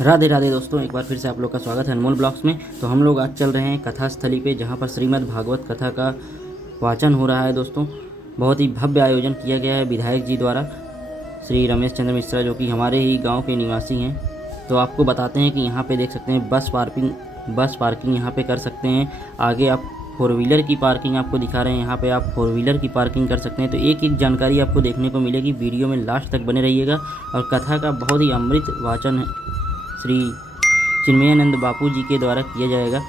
राधे राधे दोस्तों, एक बार फिर से आप लोग का स्वागत है अनमोल ब्लॉग्स में। तो हम लोग आज चल रहे हैं कथा स्थली पे, जहाँ पर श्रीमद् भागवत कथा का वाचन हो रहा है। दोस्तों, बहुत ही भव्य आयोजन किया गया है विधायक जी द्वारा, श्री रमेश चंद्र मिश्रा, जो कि हमारे ही गांव के निवासी हैं। तो आपको बताते हैं कि यहाँ पे देख सकते हैं बस पार्किंग यहाँ पे कर सकते हैं। आगे आप 4 व्हीलर की पार्किंग आपको दिखा रहे हैं, यहाँ पे आप 4 व्हीलर की पार्किंग कर सकते हैं। तो एक एक जानकारी आपको देखने को मिलेगी, वीडियो में लास्ट तक बने रहिएगा। और कथा का बहुत ही अमृत वाचन है श्री चिन्मयानंद बापू जी के द्वारा किया जाएगा।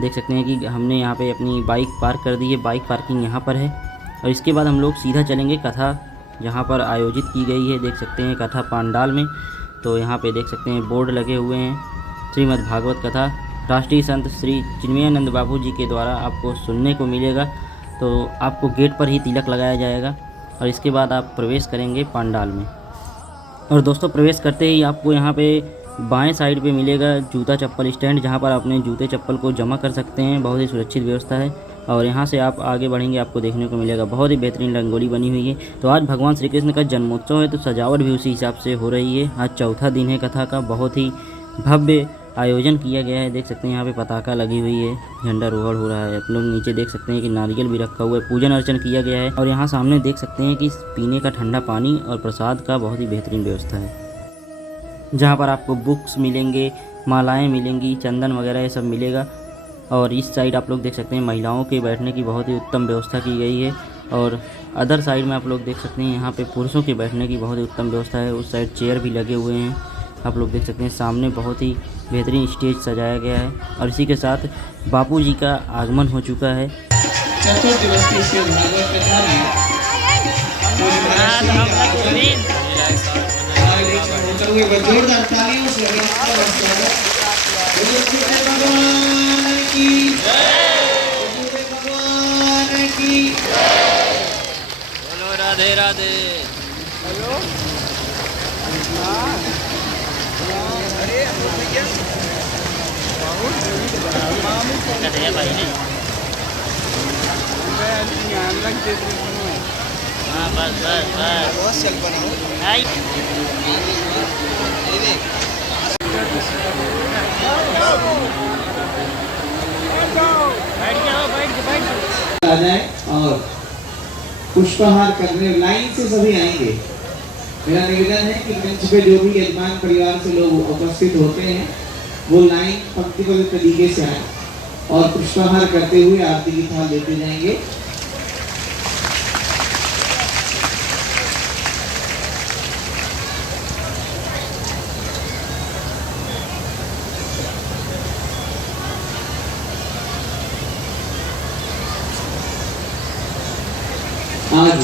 देख सकते हैं कि हमने यहाँ पे अपनी बाइक पार्क कर दी है, बाइक पार्किंग यहाँ पर है। और इसके बाद हम लोग सीधा चलेंगे कथा जहाँ पर आयोजित की गई है। देख सकते हैं कथा पांडाल में। तो यहाँ पे देख सकते हैं बोर्ड लगे हुए हैं, श्रीमद् भागवत कथा राष्ट्रीय संत श्री चिन्मयानंद बापू जी के द्वारा आपको सुनने को मिलेगा। तो आपको गेट पर ही तिलक लगाया जाएगा और इसके बाद आप प्रवेश करेंगे पांडाल में। और दोस्तों, प्रवेश करते ही आपको यहाँ पे बाएं साइड पे मिलेगा जूता चप्पल स्टैंड, जहाँ पर अपने जूते चप्पल को जमा कर सकते हैं। बहुत ही सुरक्षित व्यवस्था है। और यहाँ से आप आगे बढ़ेंगे, आपको देखने को मिलेगा बहुत ही बेहतरीन रंगोली बनी हुई है। तो आज भगवान श्री कृष्ण का जन्मोत्सव है, तो सजावट भी उसी हिसाब से हो रही है। आज चौथा दिन है कथा का, बहुत ही भव्य आयोजन किया गया है। देख सकते हैं यहाँ पे पताका लगी हुई है, झंडा रोहड़ हो रहा है। आप लोग नीचे देख सकते हैं कि नारियल भी रखा हुआ है, पूजन अर्चन किया गया है। और यहाँ सामने देख सकते हैं कि पीने का ठंडा पानी और प्रसाद का बहुत ही बेहतरीन व्यवस्था है, जहाँ पर आपको बुक्स मिलेंगे, मालाएं मिलेंगी, चंदन वगैरह ये सब मिलेगा। और इस साइड आप लोग देख सकते हैं महिलाओं के बैठने की बहुत ही उत्तम व्यवस्था की गई है। और अदर साइड में आप लोग देख सकते हैं यहाँ पे पुरुषों के बैठने की बहुत ही उत्तम व्यवस्था है। उस साइड चेयर भी लगे हुए हैं, आप लोग देख सकते हैं। सामने बहुत ही बेहतरीन स्टेज सजाया गया है। और इसी के साथ बापू जी का आगमन हो चुका है। चतुर्दिवसीय भागवत कथा में जोरदार तालियों से भगवान की बोलो राधे राधे। हेलो भाई ने हाँ बस आ जाए और पुष्पहार करने लाइन से सभी आएंगे। मेरा निवेदन है कि मंच पे जो भी यजमान परिवार से लोग उपस्थित होते हैं वो लाइन पंक्तिबद्ध तरीके से आए और पुष्पहार करते हुए आरती की थाल लेते जाएंगे। आज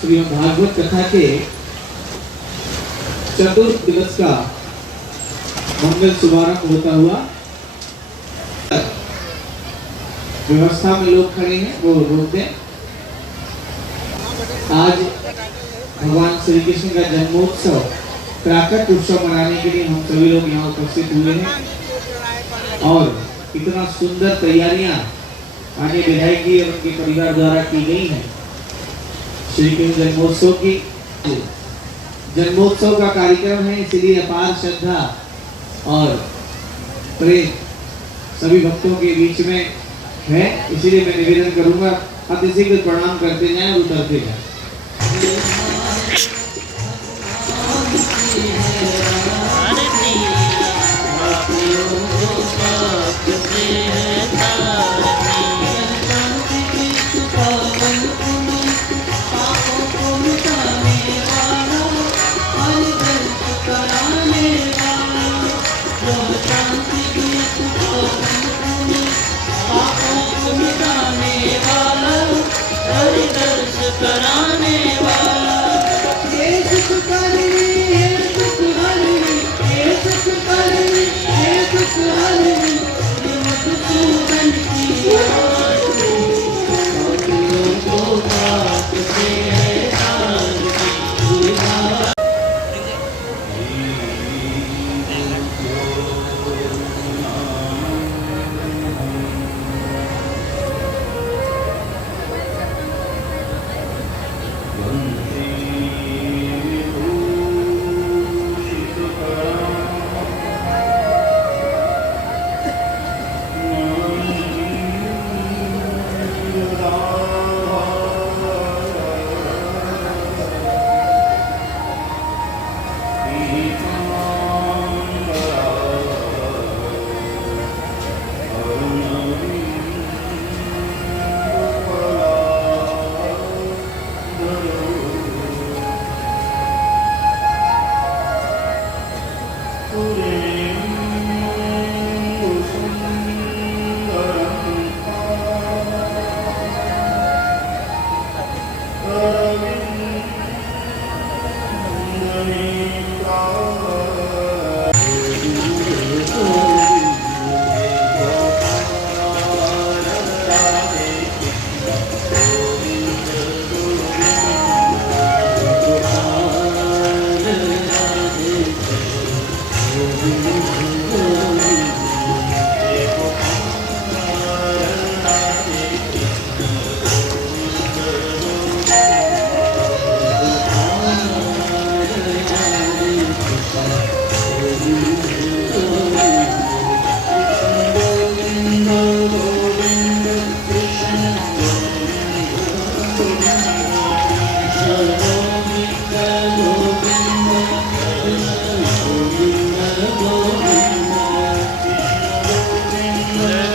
श्रीमद् भागवत कथा के चतुर्थ दिवस का मंगल शुभारंभ होता हुआ व्यवस्था में लोग खड़े हैं वो रोक दें। आज भगवान श्री कृष्ण का जन्मोत्सव प्राकट उत्सव मनाने के लिए हम सभी लोग यहाँ उपस्थित हुए हैं। और इतना सुंदर तैयारियां आगे विधायक जी और उनके परिवार द्वारा की गई हैं। श्री कृष्ण जन्मोत्सव की जन्मोत्सव का कार्यक्रम है, इसलिए अपार श्रद्धा और प्रेम सभी भक्तों के बीच में है। इसीलिए मैं निवेदन करूंगा अतिशीघ्र प्रणाम करते जाएं और उतरते जाएं। कराने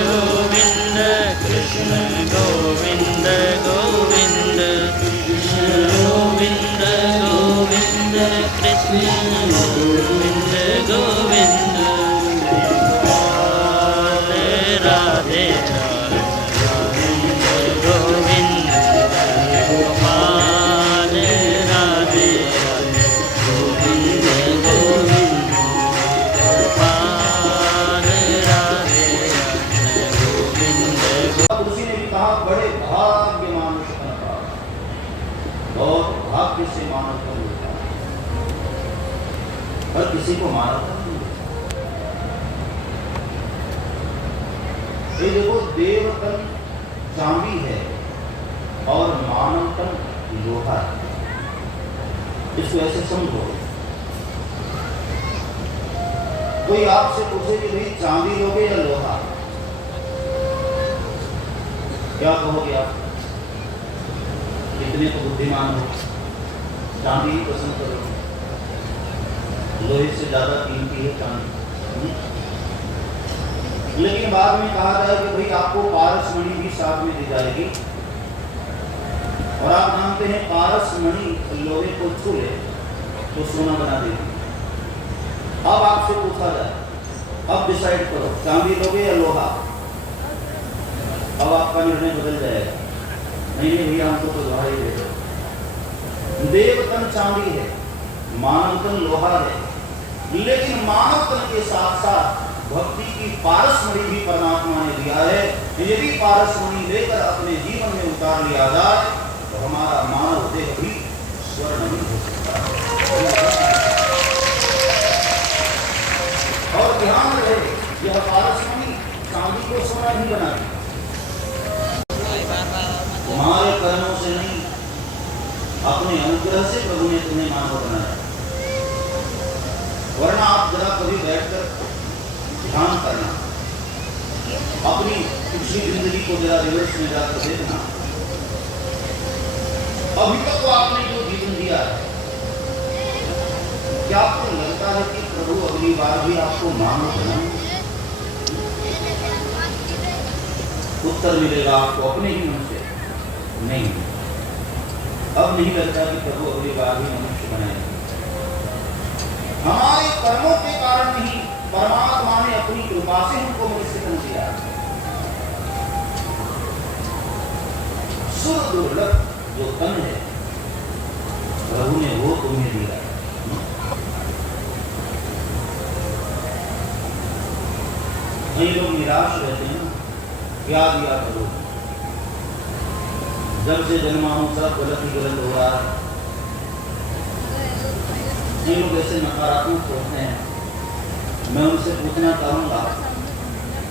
गोविंद कृष्ण गोविंद गोविंद गोविंद गोविंद कृष्ण गोविंद गोविंद राधे राधे गोविंद गोपाल राधे गोविंद गोविंद गोपाल राधे गोविंद उसी ने भी कहा बड़े भाग्य मानुष का बहुत भाग्य से मानव को मिलता है, हर किसी को मानव नहीं मिलता। ये देखो देवतन चांदी है और मानव तन लोहा है, इसको ऐसे समझो। कोई आपसे पूछे कि भाई चांदी लोगे या लोहा, क्या कहोगे आप? इतने तो बुद्धिमान हो, चांदी ही पसंद करो, लोहे से ज्यादा कीमती है चांदी। लेकिन बाद में कहा गया कि भाई आपको पारस मणि भी साथ में दी जाएगी, और आप जानते हैं पारस मणि लोहे को छू ले तो सोना बना देगी। अब आपसे पूछा जाए, अब डिसाइड करो चांदी लोगे या लोहा। अब आपका निर्णय बदल जाएगा, नहीं नहीं भैया हमको तो लोहा ही दे दो। देवतन चांदी है, मानव तन लोहा है, लेकिन मानव तन के साथ साथ भक्ति की पारसमणि भी परमात्मा ने दिया है। यदि पारसमणि लेकर अपने जीवन में उतार लिया जाए तो हमारा मानव देह भी स्वर्ण ही हो सकता है। और ध्यान रहे, यह पारसमणि चांदी को सोना नहीं बनाती, तुम्हारे कर्मों से नहीं, अपने अनुग्रह से प्रभु ने तुम्हें मानव बनाया। वरना आप जरा कभी बैठकर ध्यान करना, अपनी पिछली जिंदगी को जरा रिवर्स में जाकर देखना। अभी तक तो आपने जो जीवन दिया है, क्या आपको लगता है कि प्रभु अगली बार भी आपको मानव बनाएंगे? उत्तर मिलेगा आपको अपने ही मन से, नहीं। अब नहीं लगता कि प्रभु अगली बार भी मनुष्य बनाएंगे। हमारे कर्मों के कारण ही परमात्मा ने अपनी कृपा से हमको मनुष्य बन दिया। सुर दुर्लभ जो तन है प्रभु ने वो तुम्हें दिया। कई लोग निराश रहते हैं, क्या दिया प्रभु, जब से जन्मा हूं सब गलत ही गलत हो रहा है। ये लोग ऐसे नकारात्मक सोचते हैं। मैं उनसे पूछना चाहूंगा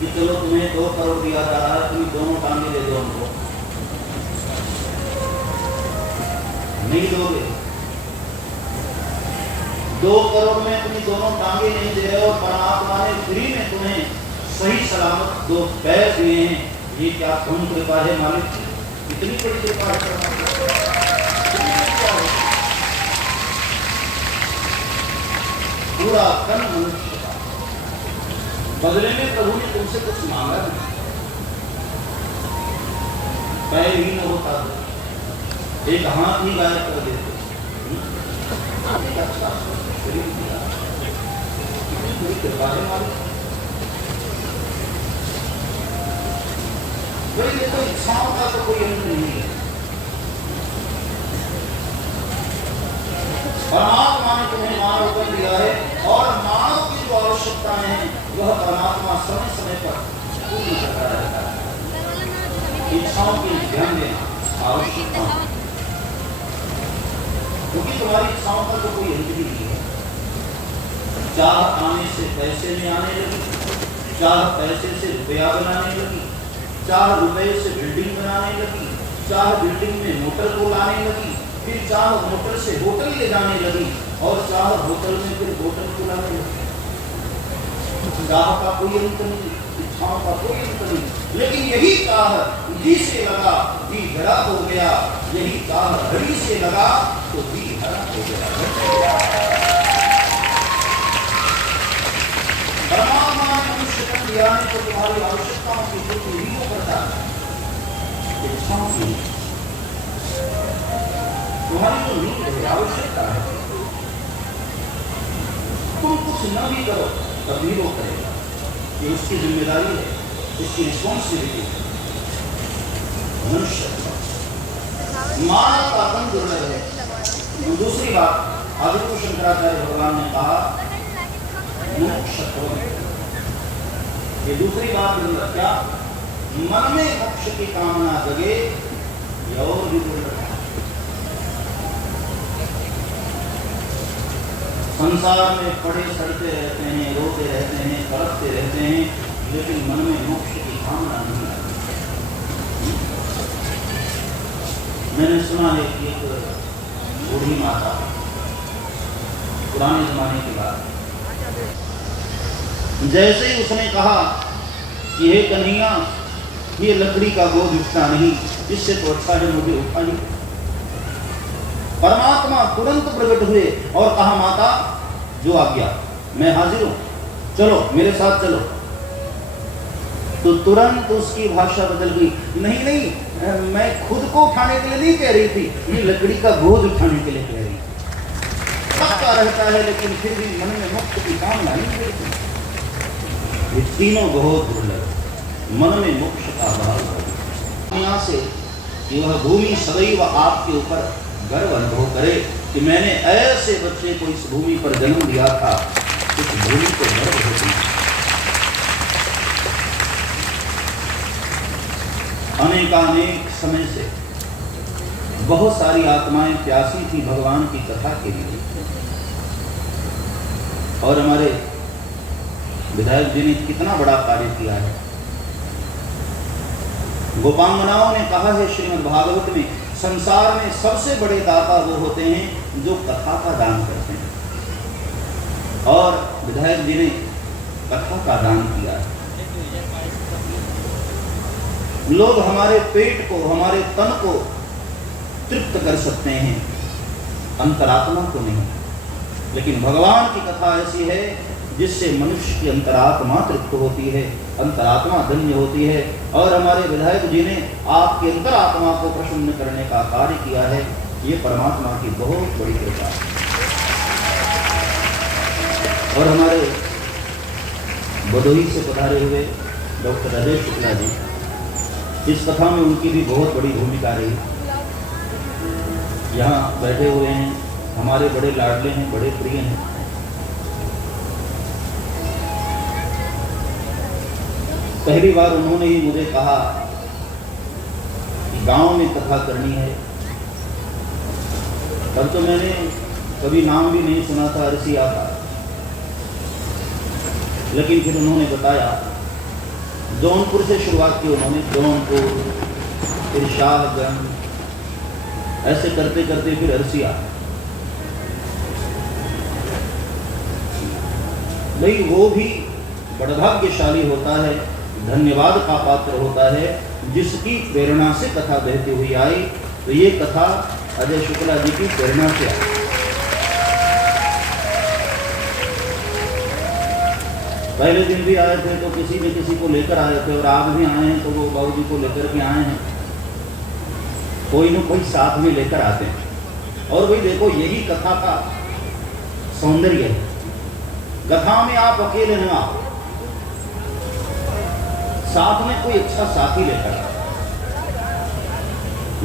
कि चलो तुम्हें 2 करोड़ दिया जा रहा है, तुम दोनों टांगे दे दो हमको, नहीं दोगे? 2 करोड़ में तुम दोनों टांगे नहीं दे रहे हो, परमात्मा ने फ्री में तुम्हें सही सलामत 2 पैर दिए हैं। ये क्या कौन कृपा है मालिक? इतनी बड़ी कृपा है। पूरा तन मनुष्य का। बदले में प्रभु ने तुमसे कुछ मांगा नहीं, पैर ही न होता तो एक हाथ ही गायब कर देते, एक अच्छा शरीर दिया, कितनी बड़ी कृपा है हमारी। भाई देखो, इच्छाओं का तो कोई अंत नहीं है। परमात्मा ने तुम्हें मानव कर दिया है और मानव की जो आवश्यकताएं हैं वह परमात्मा समय समय पर पूर्ण करता रहता है। इच्छाओं की ध्यान देना आवश्यक है, क्योंकि तुम्हारी इच्छाओं का तो कोई अंत ही नहीं है। चाह आने से पैसे में आने लगी, चाह पैसे से रुपया बनाने लगी, चाह रुपये से बिल्डिंग बनाने लगी, चाह बिल्डिंग में मोटर को लाने लगी, फिर चाह मोटर से होटल ले जाने लगी और चाह होटल में फिर होटल को लाने लगी। चाह का कोई अंत नहीं, इच्छाओं का कोई अंत नहीं। लेकिन यही चाह जी से लगा जी हरा हो गया, यही चाह हरि से लगा तो जी हरा हो गया। परमात्मा ने मनुष्य को दिया है तो तुम्हारी आवश्यकताओं की पूर्ति ही वो करता है, इच्छाओं की तुम्हारी जो नीड है, आवश्यकता है, तुम कुछ न भी करो तभी वो करेगा। ये उसकी जिम्मेदारी है, इसकी रिस्पॉन्सिबिलिटी है। मनुष्य मानव का तन दुर्लभ है। दूसरी बात, आदित्य शंकराचार्य भगवान ने कहा मोक्षत्वम्। ये दूसरी बात क्या? मन में मोक्ष की कामना जगे ये और भी दुर्लभ है। संसार में पड़े सड़ते रहते हैं, रोते रहते हैं, तड़पते रहते हैं, लेकिन मन में मोक्ष की कामना नहीं आती। मैंने सुना है कि एक बूढ़ी माता, पुराने जमाने की बात, जैसे ही उसने कहा कि हे कन्हैया, ये लकड़ी का बोझ उठता नहीं, इससे तो अच्छा है मुझे उठा ही। परमात्मा तुरंत प्रकट हुए और कहा माता जो आज्ञा, मैं हाजिर हूं, चलो मेरे साथ चलो। तो तुरंत उसकी भाषा बदल गई, नहीं नहीं, मैं खुद को उठाने के लिए नहीं कह रही थी, ये लकड़ी का बोझ उठाने के लिए कह रही थी। पक्का रहता है लेकिन फिर भी मन में मोक्ष की कामना नहीं रहती। ये तीनों बहुत दुर्लभ, मन में मोक्ष का भाव है से कि वह भूमि सदैव आपके ऊपर गर्व अनुभव करे कि मैंने ऐसे बच्चे को इस भूमि पर जन्म दिया था, इस भूमि को गर्व होती। अनेकानेक समय से बहुत सारी आत्माएं प्यासी थी भगवान की कथा के लिए, और हमारे विधायक जी ने कितना बड़ा कार्य किया है। गोपांगनाओं ने कहा है श्रीमद् भागवत में, संसार में सबसे बड़े दाता वो होते हैं जो कथा का दान करते हैं, और विधायक जी ने कथा का दान किया है। लोग हमारे पेट को, हमारे तन को तृप्त कर सकते हैं, अंतरात्मा को नहीं। लेकिन भगवान की कथा ऐसी है जिससे मनुष्य की अंतरात्मा तृप्त होती है, अंतरात्मा धन्य होती है। और हमारे विधायक जी ने आपके अंतरात्मा को प्रसन्न करने का कार्य किया है, ये परमात्मा की बहुत बड़ी कृपा है। और हमारे भदोही से पधारे हुए डॉक्टर अजय शुक्ला जी, इस कथा में उनकी भी बहुत बड़ी भूमिका रही। यहाँ बैठे हुए हैं, हमारे बड़े लाडले हैं, बड़े प्रिय हैं। पहली बार उन्होंने ही मुझे कहा कि गांव में कथा करनी है। तब तो मैंने कभी नाम भी नहीं सुना था अरसिया का, लेकिन फिर उन्होंने बताया, जौनपुर से शुरुआत की उन्होंने, जौनपुर, फिर शाहगंज, ऐसे करते करते फिर अरसिया। भाई वो भी बड़भाग्यशाली होता है, धन्यवाद का पात्र होता है, जिसकी प्रेरणा से कथा बहती हुई आई। तो ये कथा अजय शुक्ला जी की प्रेरणा से आई। पहले दिन भी आए थे तो किसी न किसी को लेकर आए थे, और आज भी आए हैं तो वो बाबूजी को लेकर के आए हैं। कोई न कोई साथ में लेकर आते हैं। और भाई देखो, यही कथा का सौंदर्य है। कथा में आप अकेले न आओ, साथ में कोई अच्छा साथी लेकर आओ।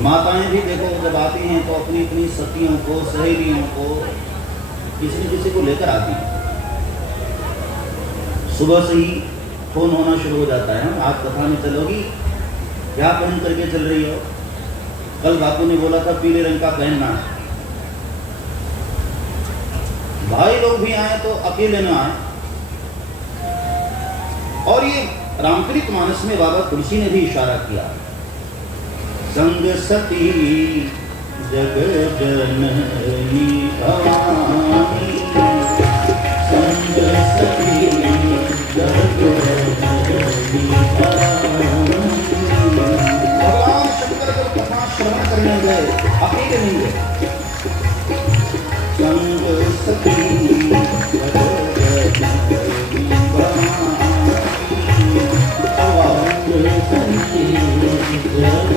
माताएं भी देखो जब आती हैं तो अपनी अपनी सखियों को, सहेलियों को, किसी न किसी को लेकर आती हैं। सुबह से ही फोन होना शुरू हो जाता है, आज कथा में चलोगी, क्या पहन करके चल रही हो? कल बापू ने बोला था पीले रंग का पहनना है। भाई लोग भी आए तो अकेले न आए। और ये रामचरित मानस में बाबा तुलसी ने भी इशारा किया, संग सती जग जननी भवानी, संग सती जग जननी भवानी। भगवान शंकर जब कथा श्रवण करने गए, अकेले नहीं गए। संग सती जग जननी भवानी, संग सती जग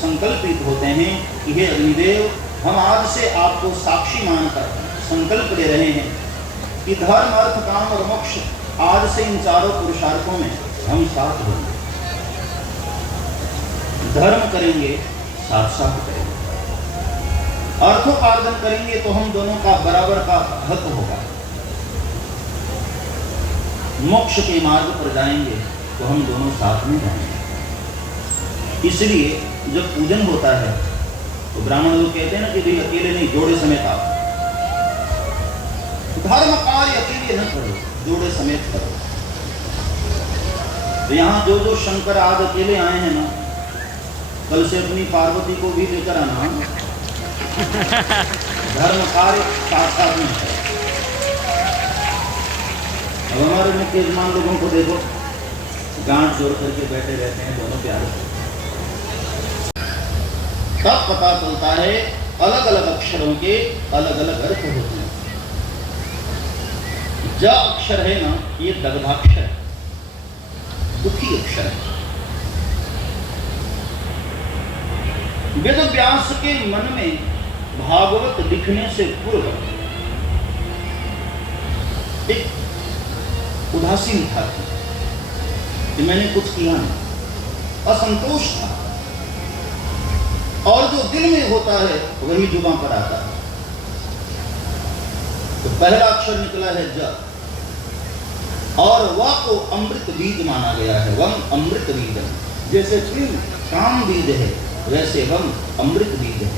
संकल्पित होते हैं कि हे अग्निदेव, हम आज से आपको साक्षी मानकर संकल्प ले रहे हैं कि धर्म, अर्थ, काम और मोक्ष आज से इन चारों पुरुषार्थों में हम साथ होंगे। धर्म करेंगे, साथ साथ करेंगे। अर्थोपार्जन करेंगे तो हम दोनों का बराबर का हक होगा। मोक्ष के मार्ग पर जाएंगे तो हम दोनों साथ में जाएंगे। इसलिए जब पूजन होता है तो ब्राह्मण लोग कहते हैं ना कि भाई अकेले नहीं, जोड़े समेत आओ। धर्म कार्य अकेले न करो, जोड़े समेत करो। तो यहाँ जो जो शंकर आज अकेले आए हैं ना, कल से अपनी पार्वती को भी लेकर आना। धर्म कार्य साथ साथ में है। अब हमारे मुख्य यजमान लोगों को देखो, गांठ जोड़ करके बैठे रहते हैं दोनों प्यारे। तब पता चलता है अलग अलग अक्षरों के अलग अलग अर्थ होते हैं। ज अक्षर है ना, ये दग्धाक्षर है, दुखी अक्षर है। वेद व्यास के मन में भागवत लिखने से पूर्व एक उदासीन था कि मैंने कुछ किया नहीं, असंतोष था। और जो दिल में होता है वही जुबान पर आता है। तो पहला अक्षर निकला है ज, और व को अमृत बीज माना गया है। वम अमृत बीज, जैसे प्रेम काम बीज है वैसे वम अमृत बीज है।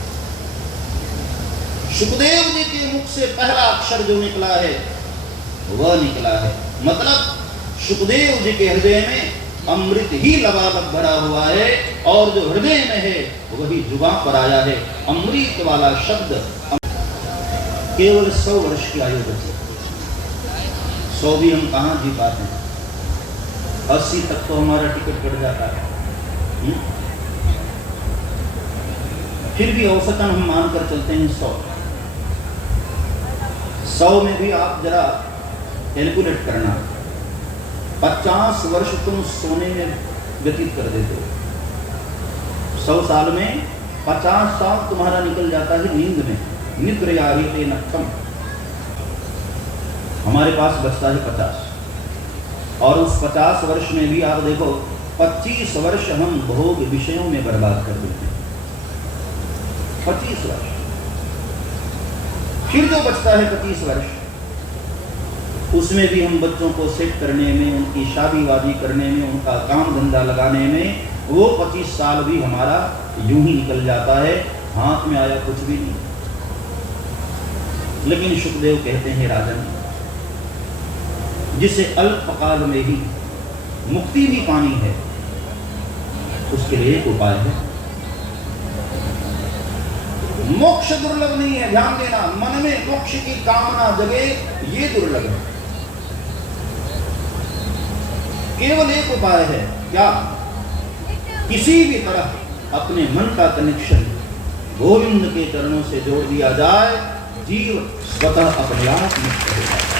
सुखदेव जी के मुख से पहला अक्षर जो निकला है वह निकला है, मतलब सुखदेव जी के हृदय में अमृत ही लबालब भरा हुआ है, और जो हृदय में है वही जुबान पर आया है। अमृत वाला शब्द केवल 100 वर्ष की आयु बची। 100 भी हम कहाँ जी पाते हैं, 80 तक तो हमारा टिकट कट जाता है। फिर भी औसतन हम मानकर चलते हैं 100। 100 में भी आप जरा कैलकुलेट करना, 50 वर्ष तुम सोने में व्यतीत कर देते हो, 100 साल में 50 साल तुम्हारा निकल जाता है नींद में, निद्र यारिते नक्कम। हमारे पास बचता है 50, और उस 50 वर्ष में भी आप देखो 25 वर्ष हम भोग विषयों में बर्बाद कर देते हैं, 25 वर्ष। फिर जो बचता है 25 वर्ष, उसमें भी हम बच्चों को सेट करने में, उनकी शादी वादी करने में, उनका काम धंधा लगाने में, वो 25 साल भी हमारा यूं ही निकल जाता है, हाथ में आया कुछ भी नहीं। लेकिन सुखदेव कहते हैं राजन, जिसे अल्पकाल में ही मुक्ति भी पानी है, उसके लिए एक उपाय है। मोक्ष दुर्लभ नहीं है, ध्यान देना, मन में मोक्ष की कामना जगे, ये दुर्लभ है। केवल एक उपाय है, क्या? किसी भी तरह अपने मन का कनेक्शन गोविंद के चरणों से जोड़ दिया जाए, जीव स्वतः अपने आप मुक्त हो जाता है।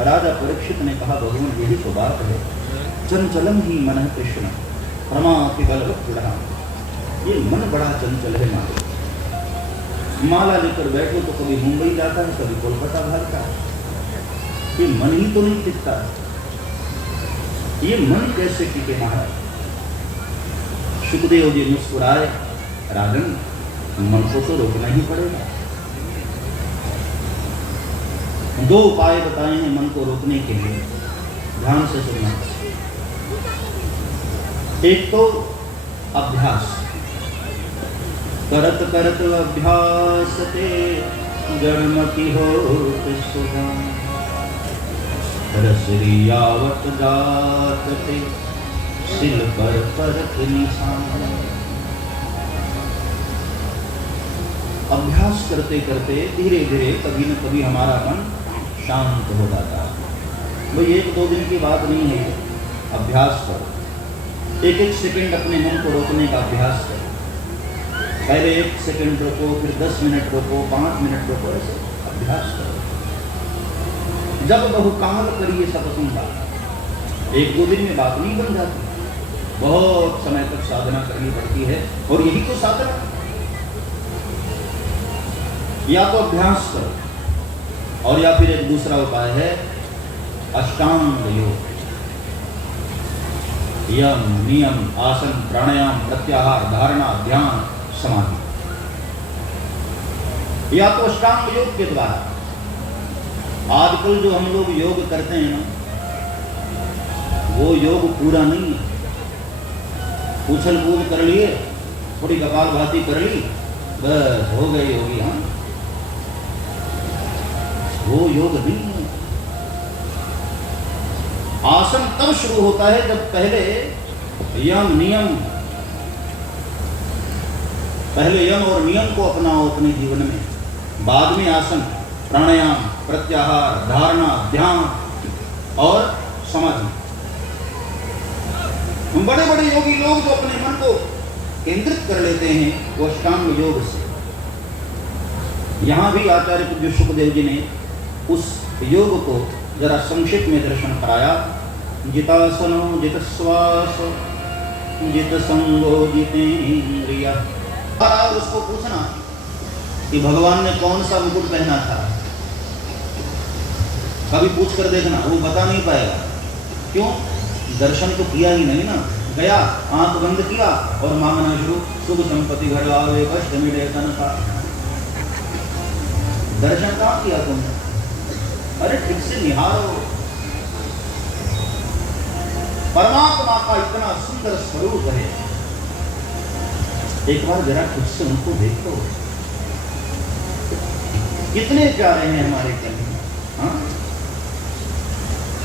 राजा परीक्षित ने कहा, भगवान यही तो बात है, चंचलम ही मन है कृष्ण प्रमाति बलवत् दृढ़। ये मन बड़ा चंचल है मालिक। माला लेकर बैठो तो कभी मुंबई जाता है, कभी कोलकाता भागता है। ये मन ही तो नहीं टिकता, ये मन कैसे टिके महाराज? सुखदेव जी मुस्कुराए, राजन मन को तो रोकना ही पड़ेगा। 2 उपाय बताए हैं मन को रोकने के लिए, ध्यान से सुनना। एक तो अभ्यास, करत करत अभ्यास ते जन्मति होत सुधा, रसरियावत जात ते सिल पर परत निशान। अभ्यास करते करते धीरे धीरे कभी न कभी हमारा मन शांत हो जाता है। भाई 1-2 दिन की बात नहीं है, अभ्यास करो। 1-1 सेकंड अपने मन को रोकने का अभ्यास करो। पहले 1 सेकंड रोको, फिर 10 मिनट रोको, 5 मिनट रोको, ऐसे अभ्यास करो। जब बहुकाल करिए सत्संग, 1-2 दिन में बात नहीं बन जाती, बहुत समय तक साधना करनी पड़ती है, और यही तो साधना। या तो अभ्यास करो, और या फिर एक दूसरा उपाय है अष्टांग योग, यम नियम आसन प्राणायाम प्रत्याहार धारणा ध्यान समाधि। या तो अष्टांग योग के द्वारा, आजकल जो हम लोग योग करते हैं ना, वो योग पूरा नहीं है। उछल कूद कर लिए, थोड़ी कपालभाति कर ली, बस हो गई होगी। हाँ, वो योग नहीं है। आसन तब शुरू होता है जब पहले यम नियम, पहले यम और नियम को अपनाओ अपने जीवन में, बाद में आसन प्राणायाम प्रत्याहार धारणा ध्यान और समाधि। बड़े बड़े योगी लोग जो अपने मन को केंद्रित कर लेते हैं, वो अष्टांग योग से। यहां भी आचार्य पूज्य सुखदेव जी ने उस योग को जरा संक्षिप्त में दर्शन कराया। जितासनो जित श्वास जित संगो जितेंद्रिय। उसको पूछना कि भगवान ने कौन सा मुकुट पहना था, कभी पूछ कर देखना, वो बता नहीं पाएगा। क्यों? दर्शन तो किया ही नहीं ना। गया, आंख बंद किया और मांगना शुरू, सुख संपत्ति घर आवे कष्ट मिटे तन का। दर्शन कहाँ किया तुमने? अरे ठीक से निहारो, परमात्मा का इतना सुंदर स्वरूप है। एक बार जरा खुद से उनको देखो, कितने प्यारे हैं हमारे कन्हैया। हाँ,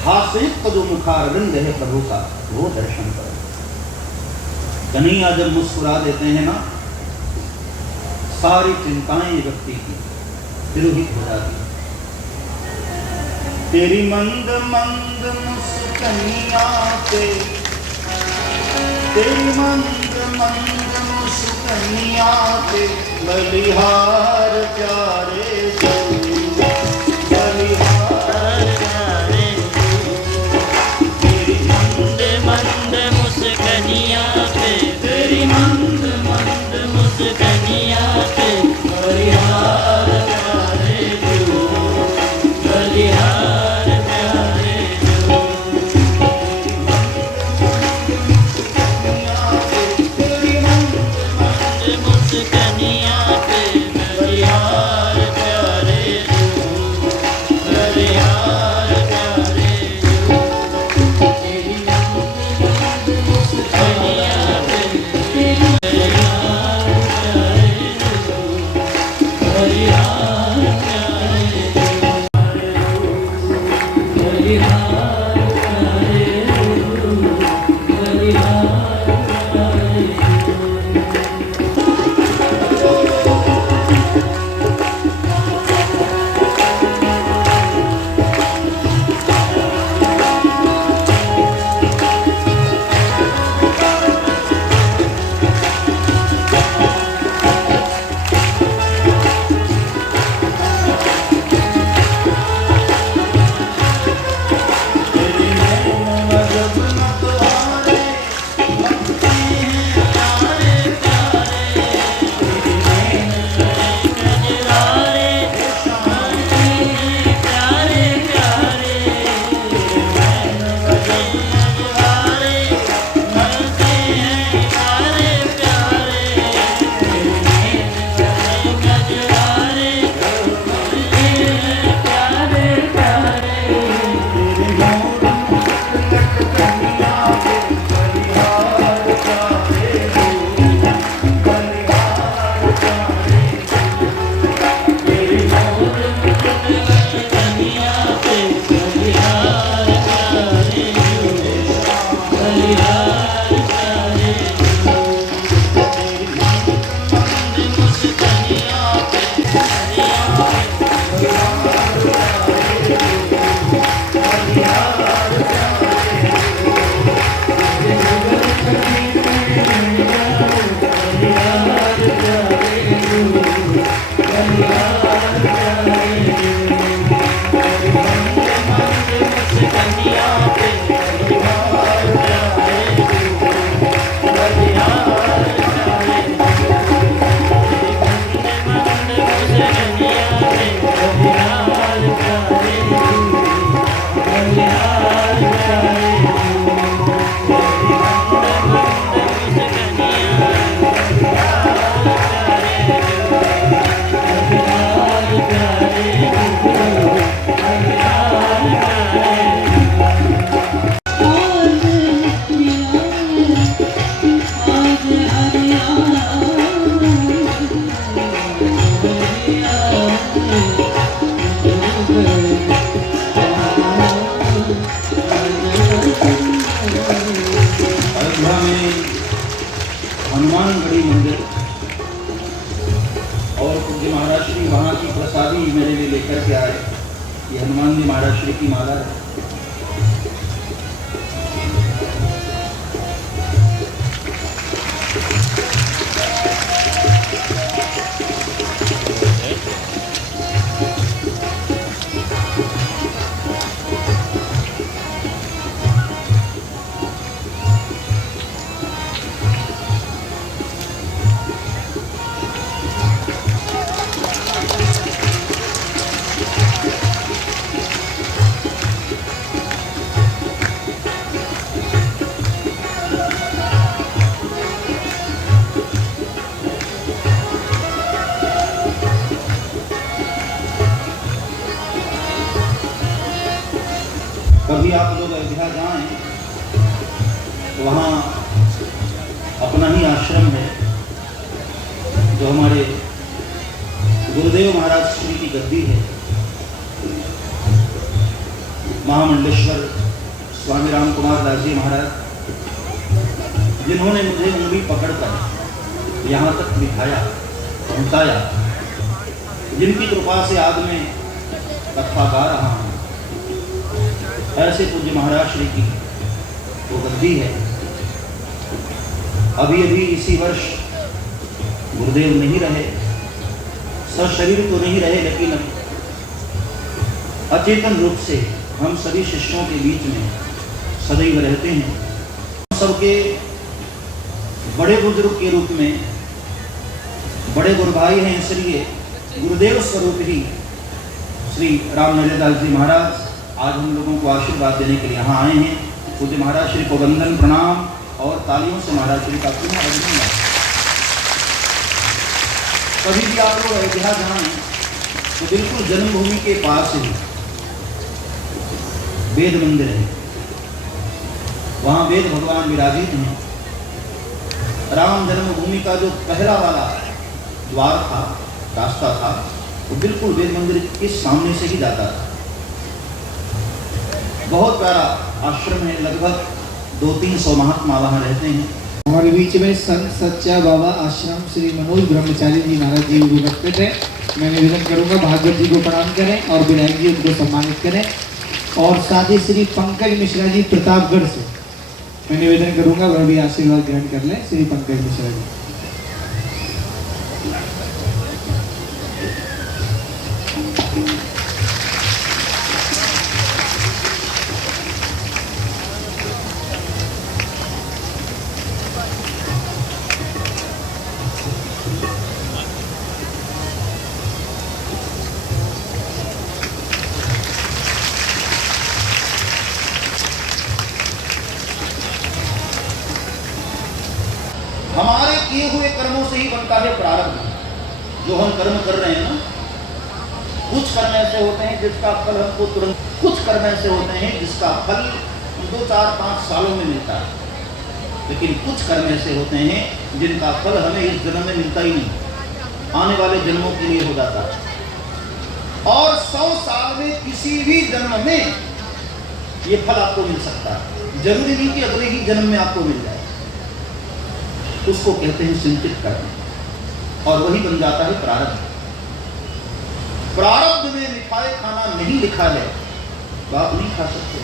हास्ययुक्त जो मुखारविंद है प्रभु का, वो दर्शन करो। कन्हैया जब मुस्कुरा देते हैं ना, सारी चिंताएं व्यक्ति की तिरोहित हो जाती है। तेरी मंद मंद मुस्कनिया पे, तेरी मंद मंद मुस्कनिया पे बलिहार प्यारे बलिहार ये हनुमान जी महाराज श्री की माला है। कभी आप लोग अयोध्या जाएं तो वहाँ अपना ही आश्रम है, जो हमारे गुरुदेव महाराज श्री की गद्दी है। महामंडलेश्वर स्वामी राम कुमार दास जी महाराज, जिन्होंने मुझे उंगली पकड़कर यहाँ तक बिठाया, पहुँचाया, जिनकी कृपा से आज मैं कथा गा रहा हूँ, ऐसे पूज्य महाराज श्री की वो गद्दी है। अभी अभी इसी वर्ष गुरुदेव नहीं रहे, सशरीर तो नहीं रहे, लेकिन अचेतन रूप से हम सभी शिष्यों के बीच में सदैव रहते हैं। हम सबके बड़े बुजुर्ग के रूप में बड़े गुरु भाई हैं, इसलिए गुरुदेव स्वरूप ही श्री राम नरेदास जी महाराज आज हम लोगों को आशीर्वाद देने के लिए यहाँ आए हैं। पूज्य महाराज श्री को वंदन प्रणाम और तालियों से महाराज श्री का पुनः अभिनंदन। कभी भी आप लोग अयोध्या जाएं तो बिल्कुल जन्मभूमि के पास ही वेद मंदिर है, वहाँ वेद भगवान विराजित हैं। राम जन्मभूमि का जो पहला वाला द्वार था, रास्ता था, वो बिल्कुल वेद मंदिर के सामने से ही जाता था। बहुत प्यारा आश्रम है, लगभग 200-300 महात्मा वहाँ रहते हैं। हमारे बीच में संत सच्चा बाबा आश्रम श्री मनोज ब्रह्मचारी जी महाराज जी उपस्थित है। मैं निवेदन करूंगा भागवत जी को प्रणाम करें और विनायक जी उनको सम्मानित करें। और साथ ही श्री पंकज मिश्रा जी प्रतापगढ़ से मैं निवेदन करूंगा वह भी आशीर्वाद ग्रहण कर लें। श्री पंकज मिश्रा जी। हमारे किए हुए कर्मों से ही बनता है प्रारब्ध। जो हम कर्म कर रहे हैं ना, कुछ कर्म ऐसे होते हैं जिसका फल हमको तुरंत, कुछ कर्म ऐसे होते हैं जिसका फल 2, 4, 5 सालों में मिलता है, लेकिन कुछ कर्म ऐसे होते हैं जिनका फल हमें इस जन्म में मिलता ही नहीं, आने वाले जन्मों के लिए हो जाता है। और 100 साल में किसी भी जन्म में ये फल आपको मिल सकता है, जरूरी नहीं कि अगले ही जन्म में आपको मिल जाए। उसको कहते हैं संचित कर्म, और वही बन जाता है प्रारब्ध। प्रारब्ध में मिठाई खाना नहीं लिखा है तो आप नहीं खा सकते,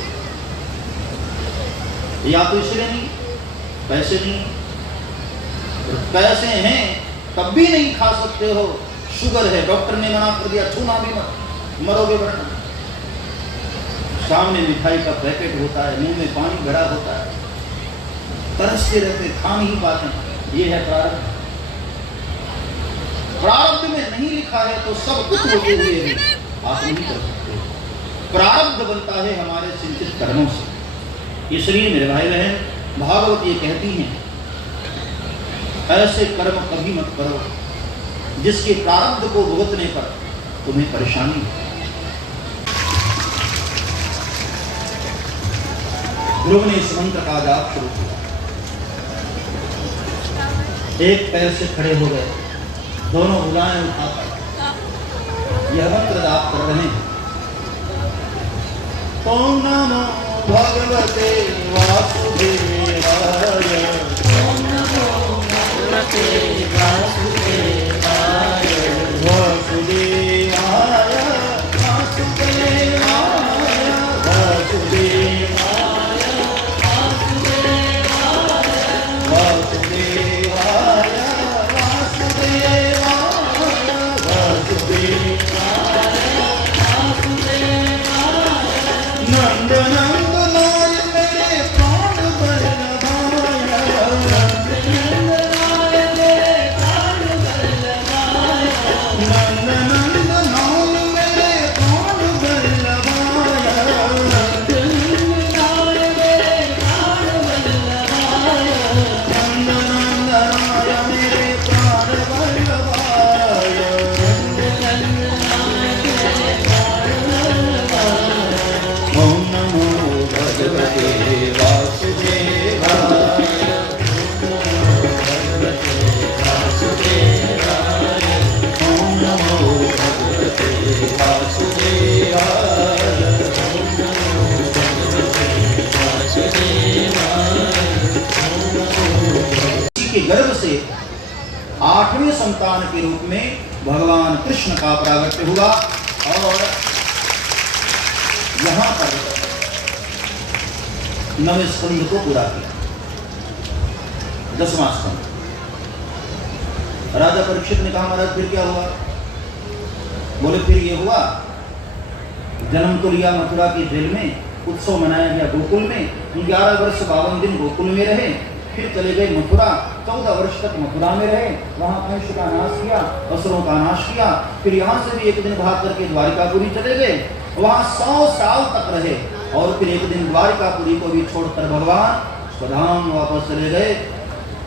या तो इसलिए नहीं, पैसे नहीं, पैसे हैं तब भी नहीं खा सकते हो। शुगर है, डॉक्टर ने मना कर दिया, छूना भी मत, मरोगे वरना। सामने मिठाई का पैकेट होता है, मुंह में पानी भरा होता है, तरसते रहते, खा नहीं पाते। ये है प्रारब्ध। प्रारब्ध में नहीं लिखा है तो सब कुछ होते हुए भी आप नहीं कर सकते। प्रारब्ध बनता है हमारे सिंचित कर्मों से। इसलिए मेरे भाई बहन, भागवत ये कहती हैं, ऐसे कर्म कभी मत करो जिसके प्रारब्ध को भुगतने पर तुम्हें परेशानी हो। ध्रुव ने इस मंत्र का जाप शुरू किया, एक पैर से खड़े हो गए, दोनों भुजाएं उठाकर यह मंत्र जाप कर रहे हैं। ओम नमो भगवते वासुदेवाय, ओम नमो भगवते वासुदेवाय, वासुदेवाय वासुदेवाय नंद नंद नाय मेरे प्राण बल्लभाया, नंद नंद नाय मेरे प्राण बल्लभाया, नंद नंद नाय मेरे प्राण बल्लभाया, नंद नंद नाय मेरे प्राण बल्लभाया, नंद नंद नाय मेरे प्राण बल्लभाया, नंद नंद नाय मेरे प्राण बल्लभाया। ओम नमो भगवते वासुदेवाय, ओम नमो भगवते वासुदेवाय, इसी के गर्भ से 8वें संतान के रूप में भगवान कृष्ण का प्रागट्य हुआ और यहाँ पर 9वें स्कंद को पूरा किया। 10वां स्कंद। राजा परीक्षित ने कहा महाराज फिर क्या हुआ? बोले फिर ये हुआ, जन्म तो लिया मथुरा की जेल में, उत्सव मनाया गया गोकुल में, 11 वर्ष 52 दिन गोकुल में रहे, फिर चले गए मथुरा, 14 वर्ष तक मथुरा में रहे, वहां कंस का नाश किया, असुरों का नाश किया, फिर यहाँ से भी एक दिन भाग करके द्वारिकापुरी चले गए, वहां 100 साल तक रहे और फिर एक दिन द्वारिकापुरी को भी छोड़कर भगवान स्वधाम वापस चले गए।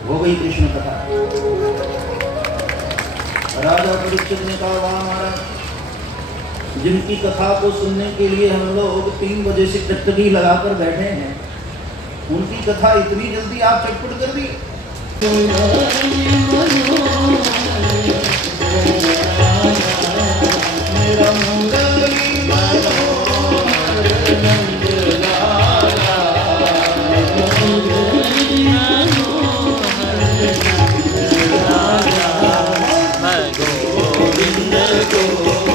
हो गई कृष्ण कथा। राजा परीक्षित ने कहा वाह महाराज, जिनकी कथा को सुनने के लिए हम लोग 3 बजे से टकटकी लगाकर बैठे हैं, उनकी कथा इतनी जल्दी आप चटपट कर दी। मेरा मुरली मनोहर नंद लाला, मेरा मुरली मनोहर नंद लाला, गोविंद गोविंद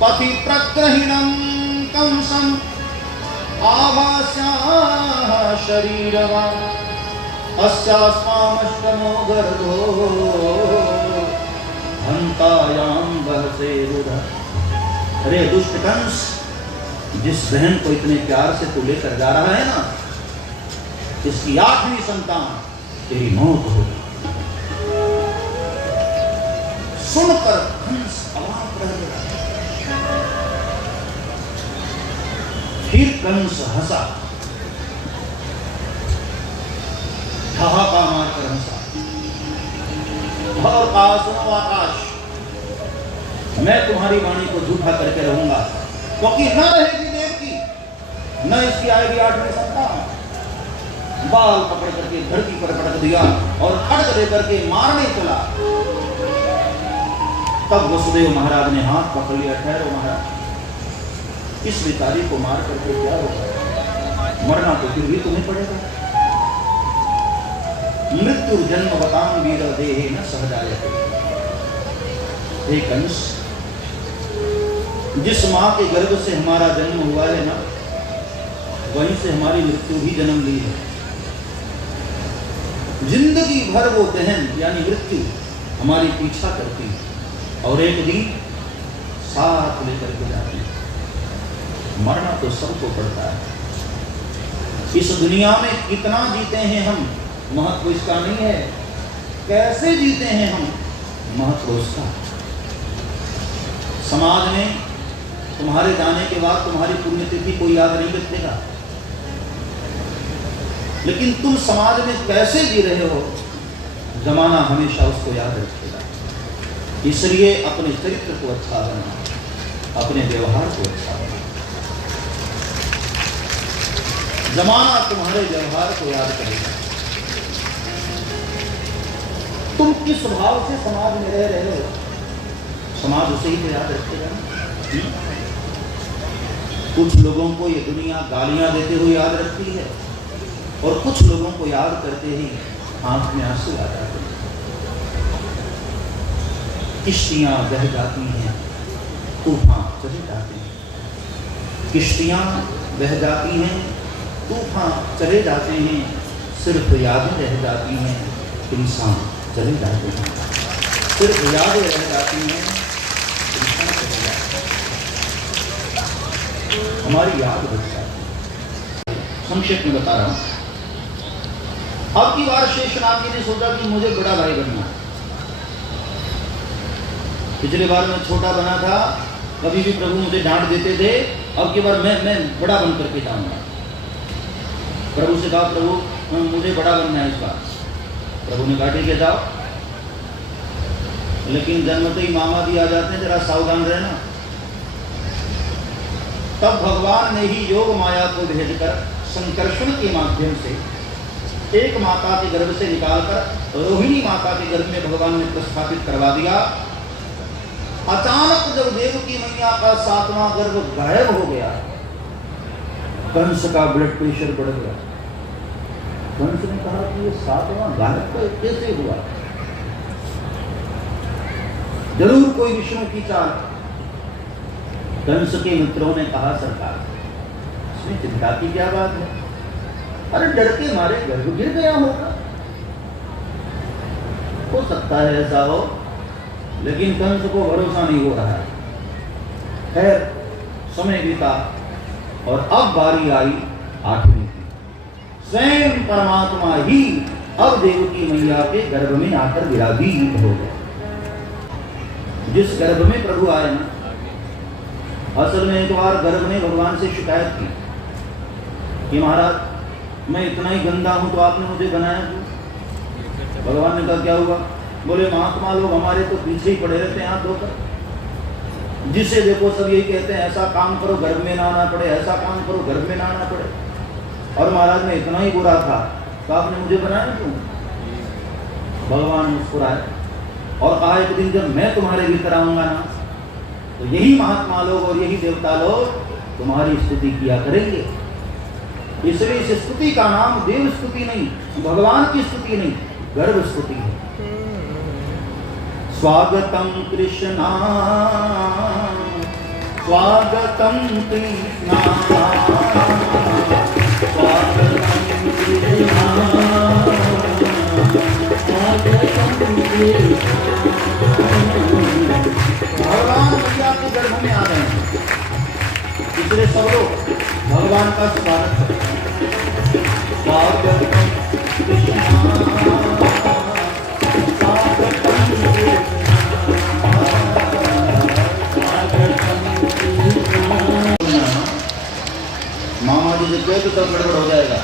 पति प्रग्रहिणं कंसं आभास्याः शरीरवान् अस्यास्मामष्टमो गर्भो हन्तायां बहसे रुधा। अरे दुष्ट कंस, जिस बहन को इतने प्यार से तू लेकर जा रहा है ना, इसकी 8वीं संतान तेरी मौत होगी। सुनकर कंस अवाक रह गया। फिर कंस हंसा, ठहाका मारकर हंसा और कहा सुनो आकाश, मैं तुम्हारी वाणी को झूठा करके रहूंगा, क्योंकि न रहेगी देव की, न इसकी आएगी 8वीं संतान। बाल पकड़ करके धरती पर पटक दिया और खड़ग लेकर के मारने चला। तब वसुदेव महाराज ने हाथ पकड़ लिया, ठहरो महाराज, इस बेचारी को मार करके क्या होगा, मरना तो फिर भी तुम्हें पड़ेगा। मृत्यु जन्म बताम वीर देहे न सहजायते। हे कंस, जिस मां के गर्भ से हमारा जन्म हुआ है ना, वहीं से हमारी मृत्यु भी जन्म ली है। जिंदगी भर वो बहन यानी मृत्यु हमारी पीछा करती है और एक दिन साथ लेकर के जाती है। मरना तो सबको पड़ता है। इस दुनिया में कितना जीते हैं हम, महत्व इसका नहीं है, कैसे जीते हैं हम, महत्व उसका। समाज में तुम्हारे जाने के बाद तुम्हारी पुण्यतिथि कोई याद नहीं रखेगा। लेकिन तुम समाज में कैसे जी रहे हो, जमाना हमेशा उसको याद रखेगा। इसलिए अपने चरित्र को अच्छा बनाओ, अपने व्यवहार को अच्छा बनाओ। जमाना तुम्हारे व्यवहार को याद करेगा। तुम किस भाव से समाज में रह रहे हो, समाज उसे ही तो याद रखेगा ना। कुछ लोगों को ये दुनिया गालियां देते हुए याद रखती है और कुछ लोगों को याद करते ही आंख में आंसू आ जाते हैं। किश्तियां बह जाती हैं, तूफान चले जाते हैं। किश्तियां बह जाती हैं, तूफान चले जाते हैं, सिर्फ यादें रह जाती हैं, इंसान चले जाते हैं। सिर्फ यादें रह जाती हैं, इंसान चले जाते हैं। हमारी याद बच जाती है। संक्षेप में बता रहा हूं। अब की बार शेषनाग जी ने सोचा कि मुझे बड़ा भाई बनना है। पिछले बार मैं छोटा बना था, कभी भी प्रभु मुझे डांट देते थे। अब की बार मैं बड़ा बन करके जाऊंगा। प्रभु से कहा, प्रभु मुझे बड़ा बनना है इस बार। प्रभु ने कहा ठीक है जाओ, लेकिन जन्मते ही मामा जी आ जाते हैं, जरा सावधान रहना। तब भगवान ने ही योग माया को भेजकर संकर्षण के माध्यम से एक माता के गर्भ से निकालकर रोहिणी माता के गर्भ में भगवान ने प्रस्थापित करवा दिया। अचानक जब देवकी मैया का 7वां गर्भ गायब हो गया, कंस का ब्लड प्रेशर बढ़ गया। कंस ने कहा कि ये 7वां गायब कैसे हुआ, जरूर कोई विष्णु की चाल। कंस के मित्रों ने कहा, सरकार इसमें चिंता की क्या बात है, अरे डर के मारे गर्भ गिर गया होगा, हो सकता है ऐसा हो। लेकिन कंस को भरोसा नहीं हो रहा है। खैर समय बीता और अब बारी आई 8वीं की। स्वयं परमात्मा ही अब देवकी मैया के गर्भ में आकर विराजित हो गए। जिस गर्भ में प्रभु आए ना, असल में एक बार गर्भ ने भगवान से शिकायत की कि महाराज मैं इतना ही गंदा हूं तो आपने मुझे बनाया क्यों। भगवान ने कहा क्या हुआ, बोले महात्मा लोग हमारे तो पीछे ही पड़े रहते हैं हाथ धोकर। जिसे देखो सब यही कहते हैं ऐसा काम करो गर्भ में ना आना पड़े, ऐसा काम करो गर्भ में ना आना पड़े। और महाराज मैं इतना ही बुरा था तो आपने मुझे बनाया क्यों। भगवान मुस्कुराए और कहा एक दिन जब मैं तुम्हारे भीतर आऊंगा ना, तो यही महात्मा लोग और यही देवता लोग तुम्हारी स्तुति किया करेंगे। इसलिए इस स्तुति का नाम देव स्तुति नहीं, भगवान की स्तुति नहीं, गर्भ स्तुति है। स्वागतम कृष्णा, स्वागतम कृष्णा, स्वागतम कृष्णा, स्वागतम कृष्णा। भगवान मैया के गर्भ में आ गए हैं, इसलिए सब लोग भगवान का स्वागत करते हैं। स्वागतम कृष्णा, मामा जी से तो सब गड़बड़ हो जाएगा।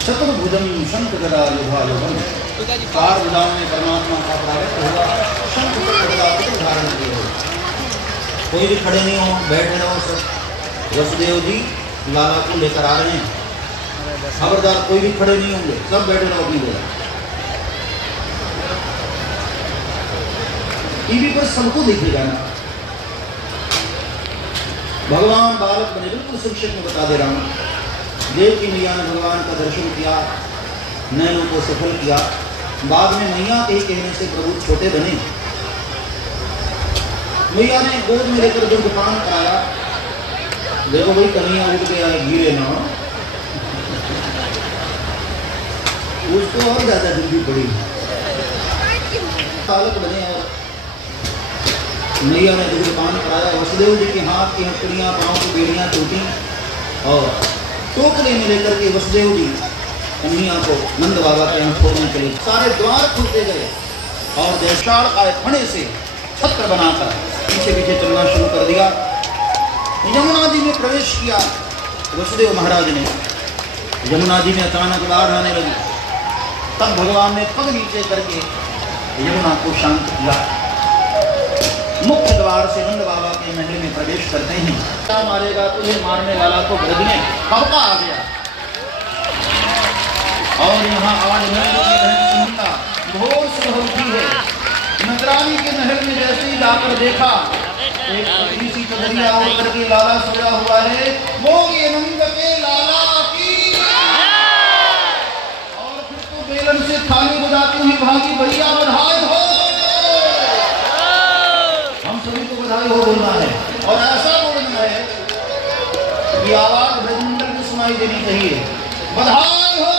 चतुर्भुजम शंख गदा युगायुगम, 4 भुजाओं में परमात्मा का प्रागट्य हुआ। शंख गदा को धारण किए हो, कोई भी खड़े नहीं हो, बैठे रहो सब। वसुदेव जी लाला को लेकर आ रहे हैं, खबरदार कोई भी खड़े नहीं होंगे, सब बैठे रहो अपनी जगह। टीवी पर सबको दिखेगा ना। भगवान बालक बने, बिल्कुल संक्षेप में बता दे रहा हूँ। देवकी मैया ने भगवान का दर्शन किया, नयनों को सफल किया। बाद में मैया के ही कहने से प्रभु छोटे बने। मैया ने गोद में लेकर दुग्धपान कराया। देखो भाई कन्हैया उठ गया, गिरे ना, उसको और ज्यादा जल्दी पड़ी। बालक बने और मैया ने दुग्धपान कराया। वसुदेव जी के हाथ की हथकड़ियाँ, पाँव की बेड़ियाँ टूटी और टोकरे में लेकर के वसुदेव जी कन्हैया को नंद बाबा के यहाँ छोड़ने के लिए सारे द्वार खुलते गए और देशाड़ का फणे से छत्र बनाकर पीछे पीछे चलना शुरू कर दिया। यमुना जी में प्रवेश किया वसुदेव महाराज ने यमुना जी में अचानक बाढ़ आने लगी, तब भगवान ने पग नीचे करके यमुना को शांत किया। मुख्य द्वार से नंद बाबा के महल में प्रवेश करते हैं। क्या मारेगा तुझे मारने वाला तो गरजने कब का आ गया। और यहाँ आज नंद की बहन सुनीता घोर सुबह उठी है। नगरानी के महल में जैसे ही जाकर देखा, एक पतली सी चदरिया ओढ़ करके लाला सोया हुआ है। बोलिए नंद के लाला की। और फिर तो बेलन से थाली बजाती हुई भागी, भैया बधाई हो। हम सभी को बधाई हो बोलना है और ऐसा बोलना है कि आवाज ब्रजमंडल में सुनाई देनी चाहिए। बधाई हो।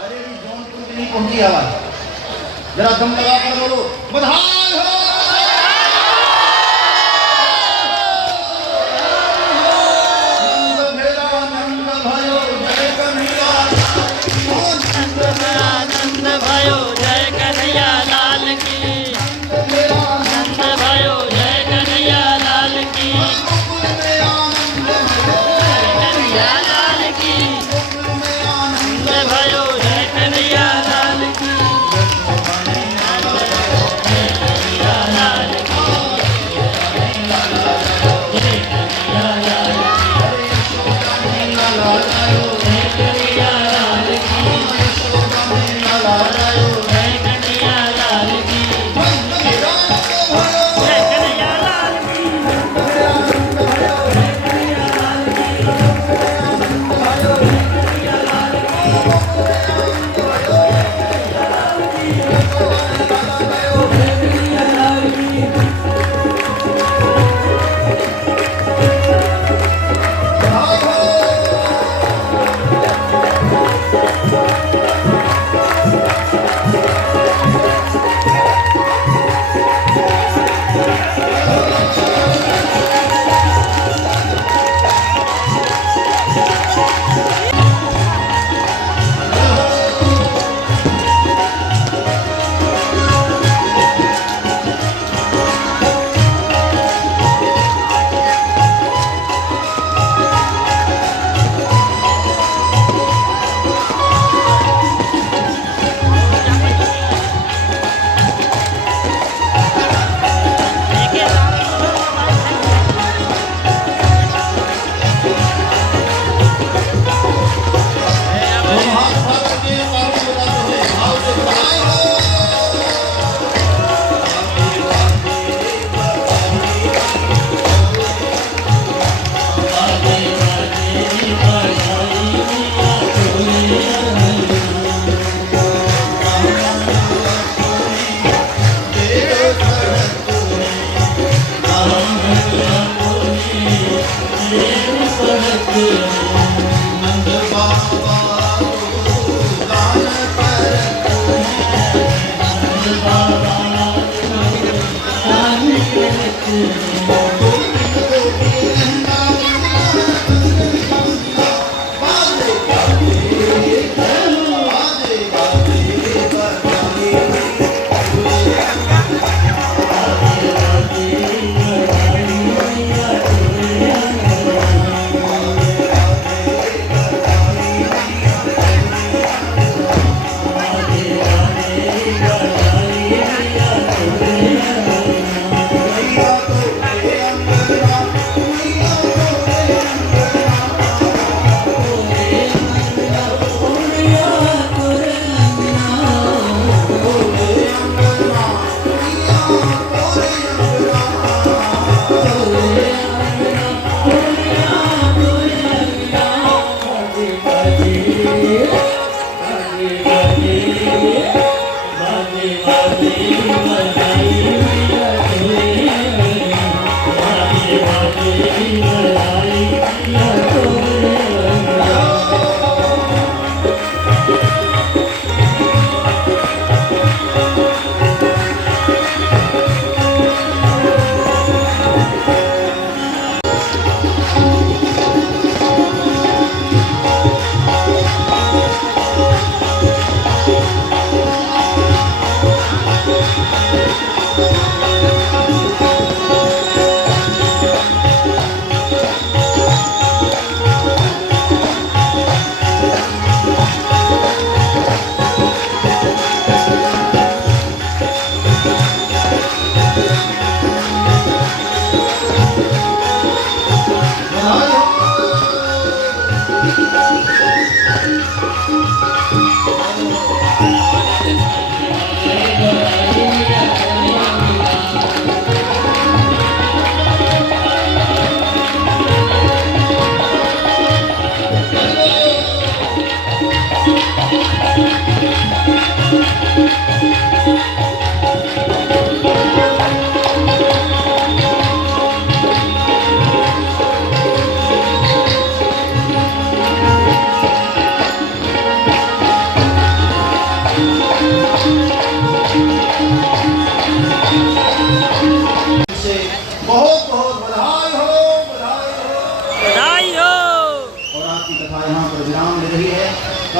अरे भी जौनपुर की नहीं पहुंची आवाज, जरा दम लगा कर बोलो बधाई हो। नंद भेला नंद भयो जय कन्हैया, नंद भयो जय कन्हैया लाल की, नंद भेला नंद भयो जय कन्हैया लाल की, कन्हैया लाल की, नंद भयो जय कन्हैया लाल की, कन्हैया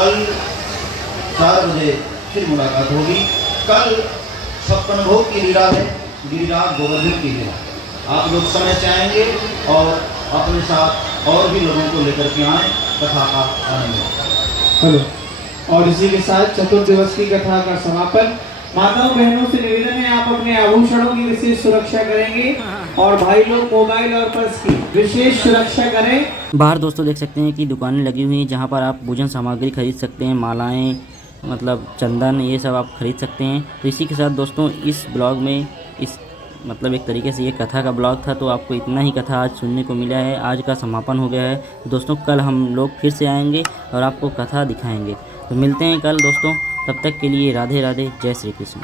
कल 4 बजे फिर मुलाकात होगी। कल 56 भोग की लीला है, गिरिराज गोवर्धन की लीला। आप लोग समय से आएंगे और अपने साथ और भी लोगों को लेकर के आए, कथा का आनंद। हेलो। और इसी के साथ चतुर्दिवस की कथा का समापन। माताओं बहनों से निवेदन है, आप अपने आभूषणों की विशेष सुरक्षा करेंगे और भाई लोग मोबाइल और पर्स की विशेष सुरक्षा करें। बाहर दोस्तों देख सकते हैं कि दुकानें लगी हुई हैं जहाँ पर आप पूजन सामग्री खरीद सकते हैं, मालाएं, मतलब चंदन, ये सब आप खरीद सकते हैं। तो इसी के साथ दोस्तों इस ब्लॉग में मतलब एक तरीके से ये कथा का ब्लॉग था, तो आपको इतना ही कथा आज सुनने को मिला है। आज का समापन हो गया है दोस्तों। कल हम लोग फिर से आएंगे और आपको कथा दिखाएंगे। तो मिलते हैं कल दोस्तों, तब तक के लिए राधे राधे, जय श्री कृष्ण।